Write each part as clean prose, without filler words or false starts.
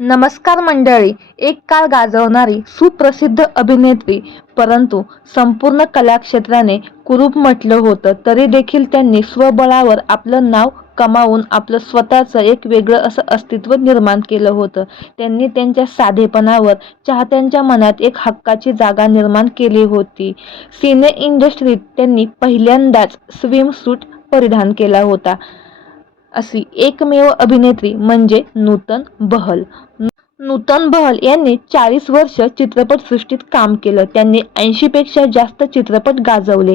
नमस्कार मंडळी. एक काळ गाजवणारी सुप्रसिद्ध अभिनेत्री, परंतु संपूर्ण कलाक्षेत्राने कुरूप म्हटलं होतं तरी देखील त्यांनी स्वबळावर आपलं नाव कमावून आपलं स्वतःचं एक वेगळं असं अस्तित्व निर्माण केलं होतं. त्यांनी त्यांच्या साधेपणावर चाहत्यांच्या मनात एक हक्काची जागा निर्माण केली होती. सिने इंडस्ट्रीत त्यांनी पहिल्यांदाच स्विमसूट परिधान केला होता. अशी एकमेव अभिनेत्री म्हणजे नूतन बहल. नूतन बहल यांनी 40 वर्ष चित्रपटसृष्टीत काम केलं. त्यांनी 80 पेक्षा जास्त चित्रपट गाजवले.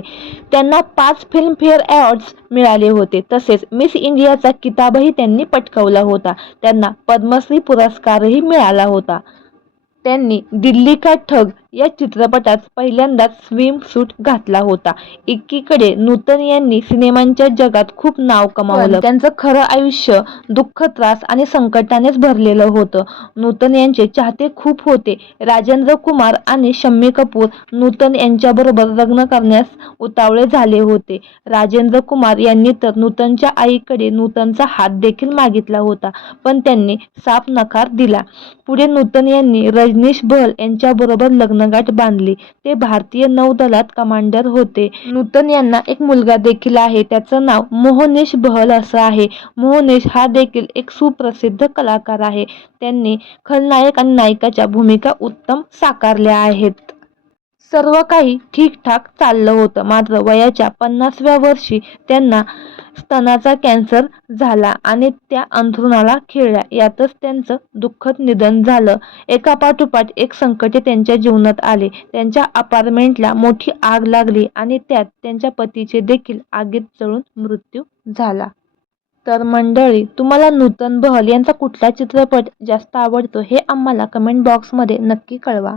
त्यांना 5 फिल्मफेअर अवॉर्ड्स मिळाले होते. तसेच मिस इंडियाचा किताबही त्यांनी पटकावला होता. त्यांना पद्मश्री पुरस्कारही मिळाला होता. त्यांनी दिल्ली का ठग या चित्रपटात पहिल्यांदाच स्विमसूट घातला होता. एकीकडे नूतन यांनी सिनेमांच्या जगात खूप नाव कमावलं. त्यांचं खरं आयुष्य दुःख, त्रास आणि संकटानेच भरलेलं होतं. नूतन यांचे चाहते खूप होते. राजेंद्र कुमार आणि शम्मी कपूर नूतन यांच्याबरोबर लग्न करण्यास उतावळे झाले होते. राजेंद्र कुमार यांनी तर नूतनच्या आईकडे नूतनचा हात देखील मागितला होता, पण त्यांनी साफ नकार दिला. पुढे नूतन यांनी रजनीश बहल यांच्याबरोबर लग्नगाठ बांधली. ते भारतीय नौदलात कमांडर होते. नूतन यांना एक मुलगा देखील आहे. त्याचं नाव मोहनीश बहल असं आहे. मोहनीश हा देखील एक सुप्रसिद्ध कलाकार आहे. त्यांनी खलनायक आणि नायकाच्या भूमिका उत्तम साकारल्या आहेत. सर्व काही ठीकठाक चाललं होतं. मात्र वयाच्या 50व्या वर्षी त्यांना स्तनाचा कॅन्सर झाला आणि त्या अंथरुणाला खिळल्या. यातच त्यांचं दुःखद निधन झालं. एकापाठोपाठ एक संकटे त्यांच्या जीवनात आले. त्यांच्या अपार्टमेंटला मोठी आग लागली आणि त्यात त्यांच्या पतीचे देखील आगीत जळून मृत्यू झाला. तर मंडळी, तुम्हाला नूतन बहल यांचा कुठला चित्रपट जास्त आवडतो हे आम्हाला कमेंट बॉक्समध्ये नक्की कळवा.